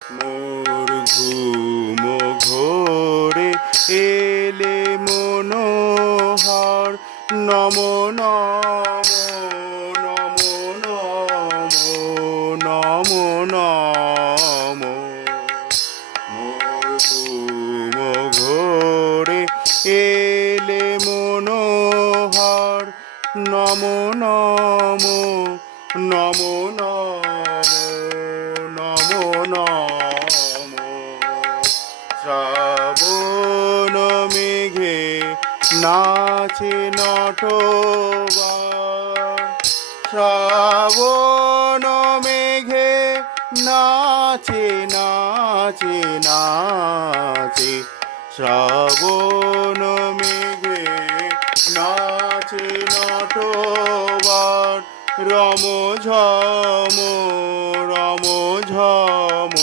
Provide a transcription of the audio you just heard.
মোর ঘুম ঘোরে এলে মনোহর, নমো নমো নমো নমো নমো নমো। মোর ঘুম ঘোরে এলে মনোহর, নমো নমো নমো নমো নমো নমো। শ্রাবণ মেঘে নাচে নটবর, শ্রাবণ মেঘে নাচে নাচে নাচে। শ্রাবণ মেঘে নাচে নটবর, রম ঝম রম ঝম।